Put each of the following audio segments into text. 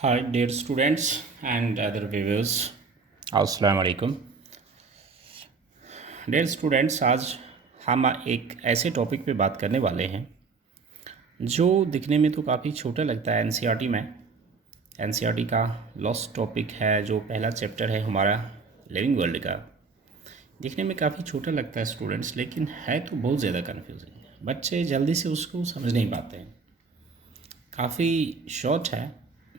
Hi, dear students and other viewers. अस्सलाम वालेकुम. Dear students, आज हम एक ऐसे टॉपिक पे बात करने वाले हैं जो दिखने में तो काफ़ी छोटा लगता है. एनसीईआरटी में एनसीईआरटी का लॉस्ट टॉपिक है, जो पहला चैप्टर है हमारा लिविंग वर्ल्ड का. दिखने में काफ़ी छोटा लगता है स्टूडेंट्स, लेकिन है तो बहुत ज़्यादा कन्फ्यूजिंग. बच्चे जल्दी से उसको समझ नहीं पाते हैं. काफ़ी शॉर्ट है,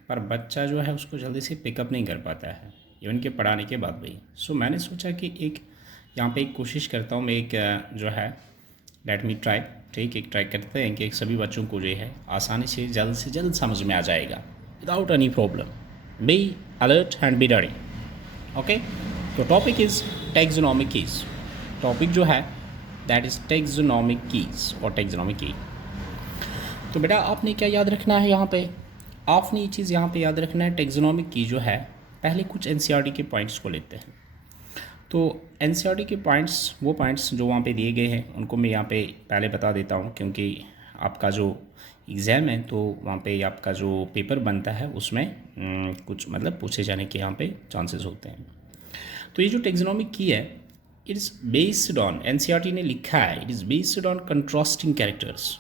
पर बच्चा जो है उसको जल्दी से पिकअप नहीं कर पाता है, इवन के पढ़ाने के बाद भी. सो मैंने सोचा कि एक यहाँ पे एक कोशिश करता हूँ मैं, एक जो है लेट मी ट्राई. ठीक, एक ट्राई करते हैं कि सभी बच्चों को जो है आसानी से जल्द समझ में आ जाएगा without any problem. Be alert and be ready. Okay, तो topic is taxonomic keys. Topic जो है दैट इज़ टेक्सोनॉमिक कीज और टेक्सोनॉमिक की. तो बेटा आपने क्या याद रखना है यहाँ पे? आपने ये चीज़ यहाँ पे याद रखना है, टेक्सोनॉमिक की जो है. पहले कुछ एनसीईआरटी के पॉइंट्स को लेते हैं. तो एनसीईआरटी के पॉइंट्स, वो पॉइंट्स जो वहाँ पे दिए गए हैं, उनको मैं यहाँ पे पहले बता देता हूँ, क्योंकि आपका जो एग्ज़ाम है तो वहाँ पे आपका जो पेपर बनता है उसमें कुछ मतलब पूछे जाने के यहाँ पे चांसेस होते हैं. तो ये जो टेक्सोनॉमिक की है, it is based on, NCERT ने लिखा है, it is based on contrasting characters.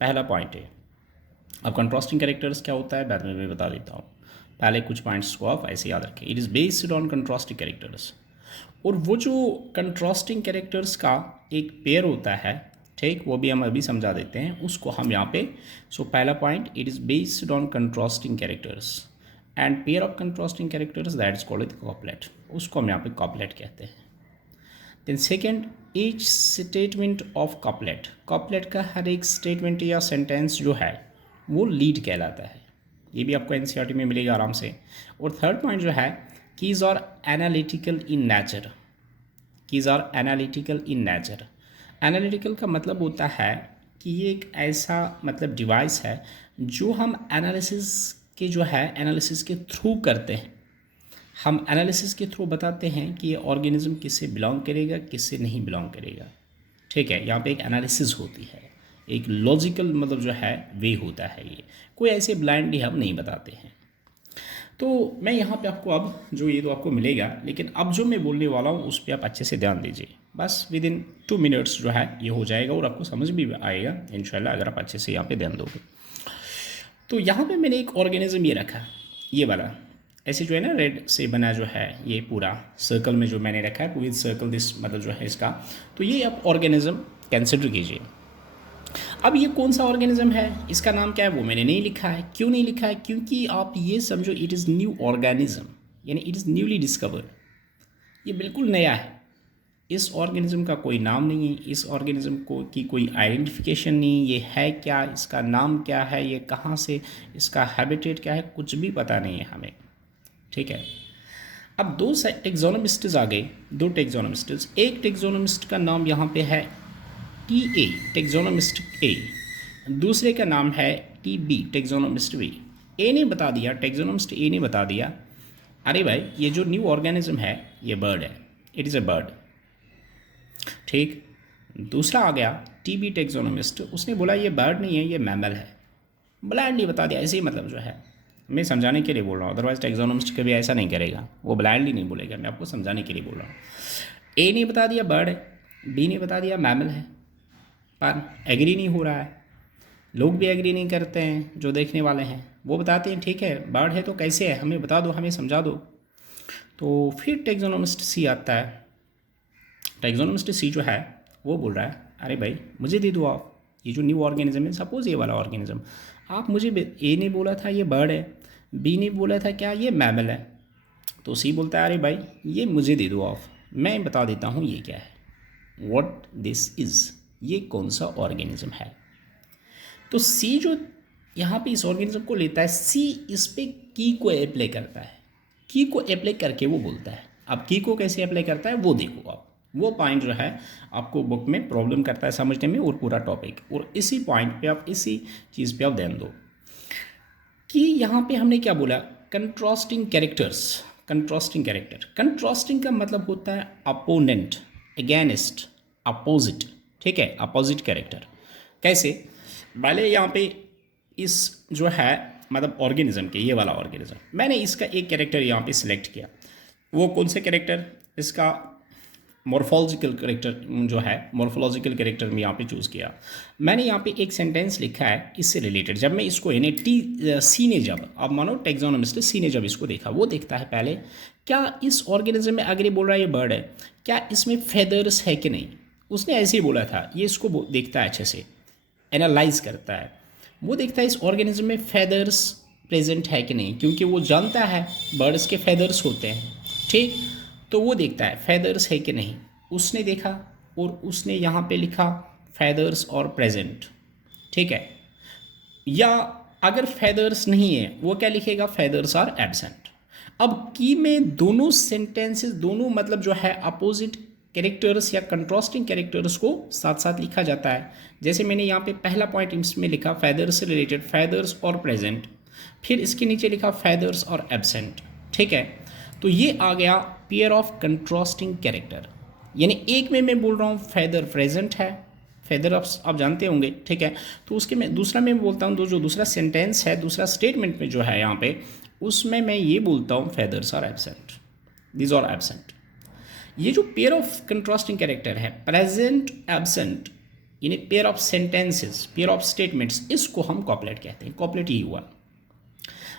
पहला पॉइंट है. अब कंट्रास्टिंग कैरेक्टर्स क्या होता है बाद में मैं बता देता हूँ. पहले कुछ पॉइंट्स को आप ऐसे याद रखें. It is based on contrasting characters. और वो जो कंट्रास्टिंग कैरेक्टर्स का एक पेयर होता है, ठीक, वो भी हम अभी समझा देते हैं उसको हम यहाँ पे. सो पहला point, it is based on contrasting characters and pair of contrasting characters that is called couplet. उसको हम यहाँ पे कॉपलेट कहते हैं. Then second, each statement of couplet. Couplet का हर एक स्टेटमेंट या सेंटेंस जो है वो लीड कहलाता है. ये भी आपको एनसीईआरटी में मिलेगा आराम से. और थर्ड पॉइंट जो है, keys are analytical in nature. Keys are analytical in nature. Analytical का मतलब होता है कि ये एक ऐसा मतलब डिवाइस है जो हम एनालिसिस के जो है एनालिसिस के थ्रू करते हैं. हम एनालिसिस के थ्रू बताते हैं कि ये ऑर्गेनिज्म किससे बिलोंग करेगा, किससे नहीं बिलोंग करेगा. ठीक है, यहाँ पे एक एनालिसिस होती है, एक लॉजिकल मतलब जो है वे होता है. ये कोई ऐसे ब्लाइंडली हम नहीं बताते हैं. तो मैं यहाँ पे आपको अब जो ये तो आपको मिलेगा, लेकिन अब जो मैं बोलने वाला हूँ उस पर आप अच्छे से ध्यान दीजिए. बस विद इन 2 मिनट्स जो है ये हो जाएगा और आपको समझ भी आएगा इंशाल्लाह, अगर आप अच्छे से यहाँ पे ध्यान दोगे. तो यहाँ पे मैंने एक ऑर्गेनिज्म ये रखा, ये वाला ऐसे जो है ना रेड से बना जो है, ये पूरा सर्कल में जो मैंने रखा है, विद सर्कल दिस मतलब जो है इसका. तो ये आप ऑर्गेनिज्म कंसिडर कीजिए. अब ये कौन सा ऑर्गेनिज्म है, इसका नाम क्या है वो मैंने नहीं लिखा है. क्यों नहीं लिखा है? क्योंकि आप ये समझो इट इज़ न्यू ऑर्गेनिज्म, यानी इट इज़ न्यूली डिस्कवर्ड. ये बिल्कुल नया है. इस ऑर्गेनिज्म का कोई नाम नहीं है, इस ऑर्गेनिज्म को की कोई आइडेंटिफिकेशन नहीं. ये है क्या, इसका नाम क्या है, ये कहाँ से, इसका हैबिटेट क्या है, कुछ भी पता नहीं है हमें. ठीक है. अब दो टेक्सोनोमिस्ट्स आ गए, दो टेक्सोनोमिस्ट्स. एक टेक्सोनोमिस्ट का नाम यहाँ पे है टी ए, टेक्सोनोमिस्ट ए. दूसरे का नाम है टी बी, टेक्सोनोमिस्ट बी. ए ने बता दिया, टेक्सोनोमिस्ट ए ने बता दिया, अरे भाई ये जो न्यू ऑर्गेनिज्म है ये बर्ड है, इट इज़ अ बर्ड. ठीक. दूसरा आ गया टी बी टेक्सोनोमिस्ट, उसने बोला ये बर्ड नहीं है, ये मैमल है. ब्लाइंडली बता दिया, ऐसे ही मतलब जो है मैं समझाने के लिए बोल रहा हूँ. अदरवाइज टेक्सोनोमिस्ट कभी ऐसा नहीं करेगा, वो ब्लाइंडली नहीं बोलेगा, मैं आपको समझाने के लिए बोल रहा हूँ. ए ने बता दिया बर्ड है, बी ने बता दिया मैमल है, पर एग्री नहीं हो रहा है. लोग भी एग्री नहीं करते हैं, जो देखने वाले हैं वो बताते हैं ठीक है बर्ड है तो कैसे है, हमें बता दो, हमें समझा दो. तो फिर टेक्सोनोमिस्ट सी आता है. टेक्सोनोमिस्ट सी जो है वो बोल रहा है अरे भाई मुझे दे दो आप, ये जो न्यू ऑर्गेनिज्म है, सपोज़ ये वाला ऑर्गेनिज्म, आप मुझे, ए ने बोला था ये बर्ड है, बी ने बोला था क्या ये मैमल है, तो सी बोलता है अरे भाई ये मुझे दे दो आप, मैं बता देता हूँ ये क्या है, व्हाट दिस इज़, ये कौन सा ऑर्गेनिज्म है. तो सी जो यहाँ पे इस ऑर्गेनिज्म को लेता है, सी इस पे की को अप्लाई करता है, की को अप्लाई करके वो बोलता है. अब की को कैसे अप्लाई करता है वो देखो आप, वो पॉइंट जो है आपको बुक में प्रॉब्लम करता है समझने में, और पूरा टॉपिक, और इसी पॉइंट पे आप इसी चीज़ पे आप ध्यान दो कि यहाँ पे हमने क्या बोला, contrasting characters. Contrasting character, contrasting का मतलब होता है अपोनेंट, अगेंस्ट, अपोजिट. ठीक है, अपोजिट कैरेक्टर. कैसे? पहले यहाँ पे इस जो है मतलब ऑर्गेनिज्म के, ये वाला ऑर्गेनिज्म, मैंने इसका एक कैरेक्टर यहाँ पे सिलेक्ट किया। वो कौन से कैरेक्टर, इसका मॉर्फोलॉजिकल कैरेक्टर जो है, मॉर्फोलॉजिकल कैरेक्टर में यहाँ पे चूज़ किया। मैंने यहाँ पे एक सेंटेंस लिखा है इससे रिलेटेड। जब मैं इसको यानी सी ने जब, अब मानो टैक्सोनॉमिस्ट सी ने जब इसको देखा, वो देखता है पहले क्या इस ऑर्गेनिज्म में, अगर ये बोल रहा है ये बर्ड है, क्या इसमें फेदर्स है कि नहीं। उसने ऐसे ही बोला था, ये इसको देखता है अच्छे से, एनालाइज करता है। वो देखता है इस ऑर्गेनिज्म में फेदर्स प्रेजेंट है कि नहीं, क्योंकि वो जानता है बर्ड्स के फेदर्स होते हैं, ठीक। तो वो देखता है फेदर्स है कि नहीं। उसने देखा और उसने यहाँ पे लिखा फेदर्स और प्रेजेंट, ठीक है। या अगर फेदर्स नहीं है, वो क्या लिखेगा, फेदर्स आर एब्सेंट। अब की में दोनों सेंटेंसेस, दोनों मतलब जो है अपोजिट कैरेक्टर्स या कंट्रास्टिंग कैरेक्टर्स को साथ साथ लिखा जाता है। जैसे मैंने यहाँ पे पहला पॉइंट इसमें लिखा फेदर्स से रिलेटेड, फेदर्स और प्रेजेंट, फिर इसके नीचे लिखा फेदर्स और एब्सेंट, ठीक है। तो ये आ गया पेयर ऑफ कंट्रास्टिंग कैरेक्टर। यानी एक में मैं बोल रहा हूँ फेदर प्रेजेंट है, फेदर आप जानते होंगे, ठीक है। तो उसके मैं दूसरा में बोलता हूँ, जो दूसरा सेंटेंस है, दूसरा स्टेटमेंट में जो है यहाँ पे, उसमें मैं ये बोलता हूँ feathers are absent, this are absent. ये जो पेयर ऑफ कंट्रास्टिंग कैरेक्टर है, प्रेजेंट एब्सेंट, यानी pair of sentences, pair of statements, इसको हम कॉपलेट कहते हैं। कॉपलेट ही हुआ।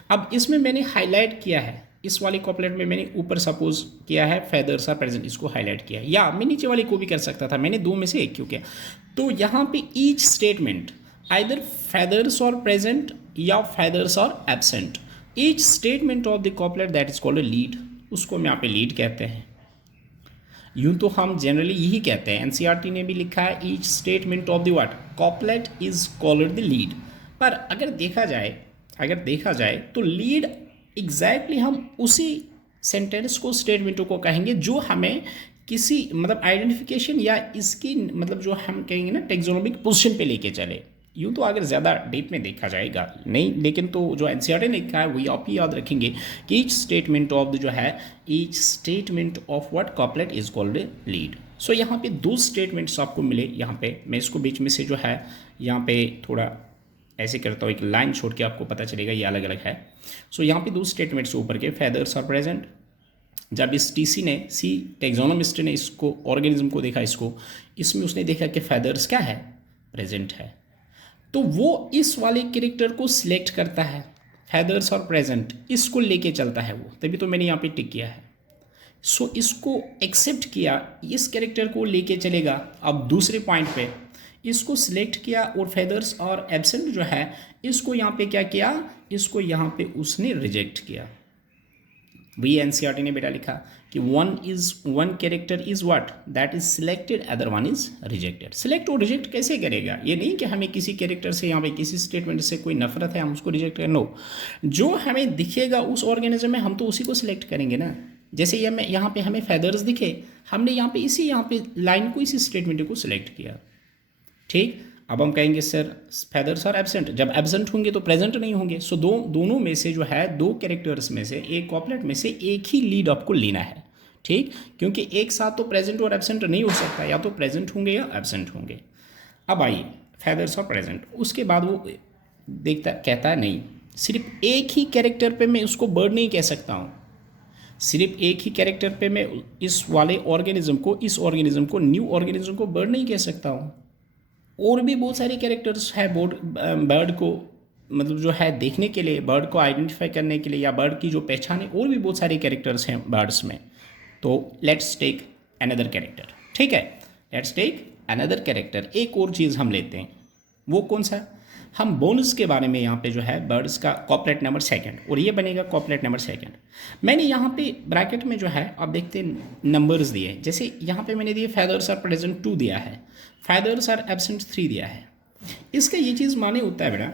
अब इसमें मैंने हाईलाइट किया है, इस वाले कॉपलेट में मैंने ऊपर सपोज किया है फेदर्स आर प्रेजेंट, इसको हाईलाइट किया, या मैं नीचे वाले को भी कर सकता था, मैंने दो में से एक क्यों किया। तो यहाँ पे ईच स्टेटमेंट आइदर फेदर्स और प्रेजेंट या फेदर्स और absent, each statement of the couplet that is called lead, उसको हम यहाँ पे लीड कहते हैं। यूँ तो हम जनरली यही कहते हैं, एनसीईआरटी ने भी लिखा है each statement of the what couplet is called the lead. पर अगर देखा जाए तो लीड एग्जैक्टली हम उसी सेंटेंस को, स्टेटमेंटों को कहेंगे जो हमें किसी मतलब आइडेंटिफिकेशन या इसकी मतलब जो हम कहेंगे ना टेक्सोनोमिक पोजीशन पे लेके चले। यूँ तो अगर ज़्यादा डीप में देखा जाएगा नहीं, लेकिन तो जो एनसीईआरटी ने लिखा है वही आप ही याद रखेंगे कि ईच स्टेटमेंट ऑफ द जो है, each statement of what couplet is called lead. So यहाँ पे दो स्टेटमेंट्स आपको मिले। यहाँ पे मैं इसको बीच में से जो है यहाँ पे थोड़ा ऐसे करता हूँ, एक लाइन छोड़ के आपको पता चलेगा ये अलग अलग है। सो यहाँ पे दो स्टेटमेंट्स ऊपर के, फेदर्स आर प्रेजेंट। जब इस टीसी ने, सी टेक्सोनोमिस्ट ने इसको ऑर्गेनिज्म को देखा, इसमें उसने देखा कि फेदर्स क्या है, प्रेजेंट है, तो वो इस वाले कैरेक्टर को सिलेक्ट करता है, फेदर्स और प्रेजेंट, इसको लेके चलता है वो, तभी तो मैंने यहाँ पे टिक किया है। सो इसको एक्सेप्ट किया, इस कैरेक्टर को लेके चलेगा। अब दूसरे पॉइंट पे इसको सिलेक्ट किया और फेदर्स और एब्सेंट जो है, इसको यहाँ पे क्या किया, इसको यहाँ पे उसने रिजेक्ट किया। वही एनसीईआरटी ने बेटा लिखा कि one character is what that is selected, other one is rejected. Select और रिजेक्ट कैसे करेगा, ये नहीं कि हमें किसी कैरेक्टर से, यहाँ पे किसी स्टेटमेंट से कोई नफरत है हम उसको रिजेक्ट करें, नो। जो हमें दिखेगा उस ऑर्गेनिज्म में हम तो उसी को सिलेक्ट करेंगे ना। जैसे ये मैं यहाँ पे हमें फेदर्स दिखे, हमने यहाँ पे लाइन को, इसी स्टेटमेंट को सिलेक्ट किया, ठीक। अब हम कहेंगे सर फेदर्स आर एब्सेंट, जब एब्सेंट होंगे तो प्रेजेंट नहीं होंगे। सो दोनों में से जो है, दो कैरेक्टर्स में से, एक कॉपलेट में से एक ही लीड आपको लेना है, ठीक। क्योंकि एक साथ तो प्रेजेंट और एब्सेंट नहीं हो सकता, या तो प्रेजेंट होंगे या एब्सेंट होंगे। अब आइए फेदर्स और प्रेजेंट, उसके बाद वो कहता है नहीं, सिर्फ एक ही कैरेक्टर पे मैं उसको बर्ड नहीं कह सकता हूँ, सिर्फ एक ही कैरेक्टर पे मैं इस वाले ऑर्गेनिज्म को न्यू ऑर्गेनिज्म को बर्ड नहीं कह सकता हूँ। और भी बहुत सारे कैरेक्टर्स है बर्ड को मतलब जो है देखने के लिए, बर्ड को आइडेंटिफाई करने के लिए, या बर्ड की जो पहचान है, और भी बहुत सारे कैरेक्टर्स हैं बर्ड्स में। तो लेट्स टेक अनदर कैरेक्टर, ठीक है, लेट्स टेक अनदर कैरेक्टर। एक और चीज़ हम लेते हैं, वो कौन सा, हम बोनस के बारे में यहाँ पे जो है बर्ड्स का कॉपलेट नंबर सेकंड, और ये बनेगा कॉपलेट नंबर सेकंड। मैंने यहाँ पे ब्रैकेट में जो है आप देखते हैं नंबर्स दिए, जैसे यहाँ पे मैंने दिए फेदर्स आर प्रेजेंट 2 दिया है, फेदर्स आर एब्सेंट 3 दिया है। इसका ये चीज़ माने होता है बेटा,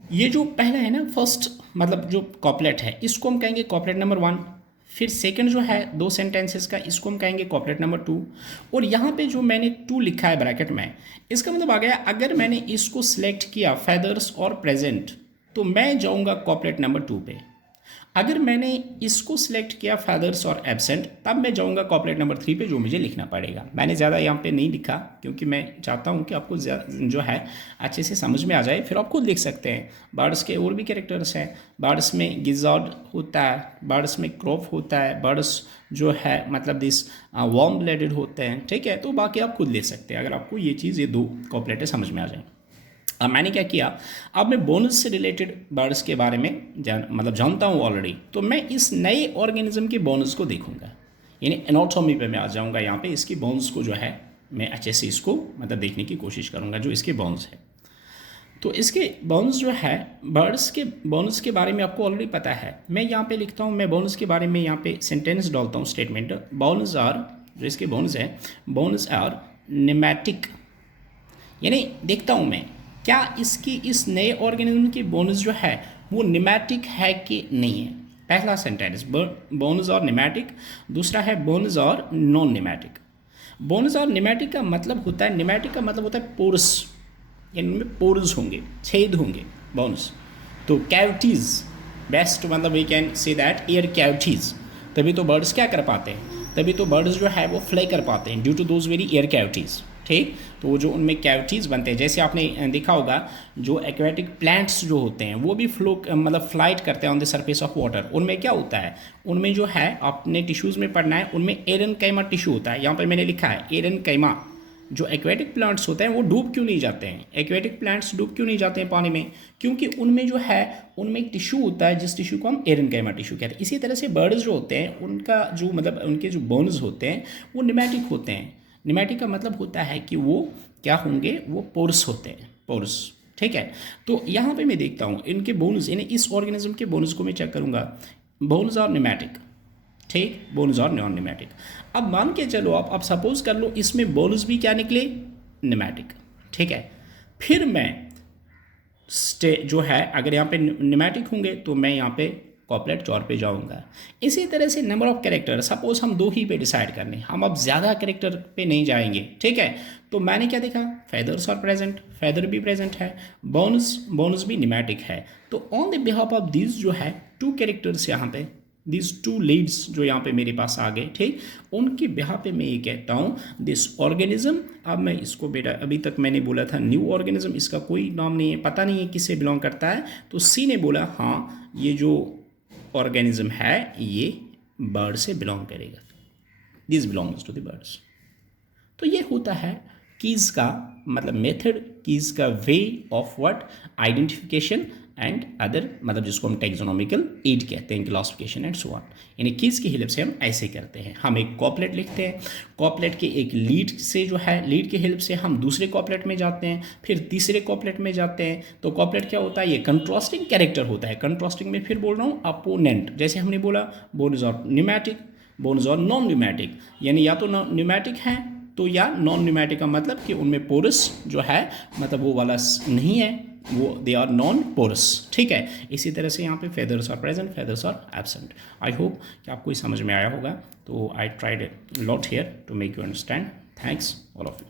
ये जो पहला है ना फर्स्ट मतलब जो कॉपलेट है, इसको हम कहेंगे कॉपलेट नंबर 1। फिर सेकंड जो है दो सेंटेंसेस का, इसको हम कहेंगे कॉपलेट नंबर 2। और यहाँ पे जो मैंने 2 लिखा है ब्रैकेट में, इसका मतलब आ गया अगर मैंने इसको सिलेक्ट किया फेदर्स और प्रेजेंट, तो मैं जाऊँगा कॉपलेट नंबर 2 पे। अगर मैंने इसको सिलेक्ट किया फेदर्स और एब्सेंट, तब मैं जाऊंगा कॉपलेट नंबर 3 पे, जो मुझे लिखना पड़ेगा। मैंने ज़्यादा यहाँ पे नहीं लिखा क्योंकि मैं चाहता हूँ कि आपको जो है अच्छे से समझ में आ जाए, फिर आप खुद लिख सकते हैं। बर्ड्स के और भी कैरेक्टर्स हैं। बर्ड्स में गिज़ार्ड होता है, बर्ड्स में क्रॉप होता है, बर्ड्स जो है मतलब दिस वार्म ब्लडेड होते हैं, ठीक है। तो बाकी आप खुद ले सकते हैं अगर आपको ये चीज़, ये 2 कॉपलेटें समझ में आ जाए। अब मैंने क्या किया, अब मैं बोनस से रिलेटेड बर्ड्स के बारे में जानता हूँ ऑलरेडी, तो मैं इस नए ऑर्गेनिज्म के बोनस को देखूंगा, यानी एनाटॉमी पे मैं आ जाऊंगा। यहाँ पे इसकी बोन्स को जो है मैं अच्छे से इसको देखने की कोशिश करूँगा, जो इसके बोन्स है। तो इसके बोन्स जो है, बर्ड्स के बोन्स के बारे में आपको ऑलरेडी पता है। मैं यहाँ पे लिखता हूँ, मैं बोन्स के बारे में यहाँ पे सेंटेंस डालता हूँ, स्टेटमेंट। बोन्स आर, जो इसके बोन्स हैं, बोन्स आर निमेटिक, यानी देखता हूँ मैं क्या इसकी इस नए ऑर्गेनिज्म की बोनस जो है वो निमेटिक है कि नहीं है। पहला सेंटेंस, बोनस और निमेटिक। दूसरा है बोनस और नॉन निमेटिक। बोनस और निमेटिक का मतलब होता है, निमेटिक का मतलब होता है पोरस, यानी उनमें पोरस होंगे, छेद होंगे बोनस। तो कैविटीज़, बेस्ट मतलब we can say that air cavities. तभी तो बर्ड्स क्या कर पाते हैं, तभी तो बर्ड्स जो है वो फ्लाई कर पाते हैं, due to those very air cavities, ठीक। तो जो उनमें कैविटीज़ बनते हैं, जैसे आपने देखा होगा जो एक्वेटिक प्लांट्स जो होते हैं वो भी फ्लाइट करते हैं on the surface of water. उनमें क्या होता है, उनमें जो है अपने टिश्यूज़ में पढ़ना है, उनमें एरेनकाइमा टिश्यू होता है। यहाँ पर मैंने लिखा है एरेनकाइमा। जो एक्वेटिक प्लांट्स होते हैं वो डूब क्यों नहीं जाते हैं, एक्वेटिक प्लांट्स डूब क्यों नहीं जाते हैं पानी में, क्योंकि उनमें जो है उनमें एक टिश्यू होता है, जिस टिश्यू को हम एरेनकाइमा टिश्यू कहते हैं। इसी तरह से बर्ड्स जो होते हैं उनका जो उनके जो बोन्स होते हैं वो निमेटिक होते हैं। निमेटिक का मतलब होता है कि वो क्या होंगे, वो पोरस होते हैं, पोरस, ठीक है। तो यहाँ पे मैं देखता हूँ इनके बोन्स, यानी इस ऑर्गेनिज्म के बोन्स को मैं चेक करूँगा। बोन्स आर निमेटिक, ठीक, बोन्स आर नॉन निमेटिक। अब मान के चलो आप, अब सपोज कर लो इसमें बोन्स भी क्या निकले, निमेटिक, ठीक है। फिर मैं जो है अगर यहाँ पे निमेटिक होंगे तो मैं यहाँ पे कॉपलेट 4 पे जाऊंगा। इसी तरह से नंबर ऑफ कैरेक्टर, सपोज हम 2 ही पे डिसाइड करने, हम अब ज़्यादा कैरेक्टर पे नहीं जाएंगे, ठीक है। तो मैंने क्या देखा, फेदर्स आर प्रेजेंट, फेदर भी प्रेजेंट है, बोन्स भी निमेटिक है। तो on the behalf of this जो है 2 कैरेक्टर्स यहाँ पे, दिस 2 लीड्स जो यहाँ पे मेरे पास आ गए, ठीक, उनके बिहाफ पे मैं ये कहता हूँ दिस ऑर्गेनिज्म। अब मैं इसको बेटा, अभी तक मैंने बोला था न्यू ऑर्गेनिज्म, इसका कोई नाम नहीं है, पता नहीं है किससे बिलोंग करता है। तो सी ने बोला हाँ ये जो ऑर्गेनिज्म है ये बर्ड से बिलोंग करेगा, this belongs to the birds. तो ये होता है कीज का मेथड, कीज का way of what, identification and other, जिसको हम टेक्सोनॉमिकल एड कहते हैं, क्लासिफिकेशन एंड सो ऑन। यानी कीज की हेल्प से हम ऐसे करते हैं, हम एक कॉपलेट लिखते हैं, कॉपलेट के एक लीड से जो है, लीड की हेल्प से हम दूसरे कॉपलेट में जाते हैं, फिर तीसरे कॉपलेट में जाते हैं। तो कॉपलेट क्या होता है, ये कंट्रास्टिंग कैरेक्टर होता है। कंट्रास्टिंग में फिर बोल रहा हूँ अपोनेंट, जैसे हमने बोला बोन्स और न्यूमेटिक, बोन्स और नॉन न्यूमेटिक, यानी या तो न्यूमेटिक हैं तो या नॉन न्यूमेटिक का मतलब कि उनमें पोरस जो है वो वाला नहीं है, वो दे आर नॉन पोरस, ठीक है। इसी तरह से यहाँ पे feathers are present, feathers are absent. I hope कि आपको ये समझ में आया होगा। तो I tried lot here to make you understand. Thanks all of you.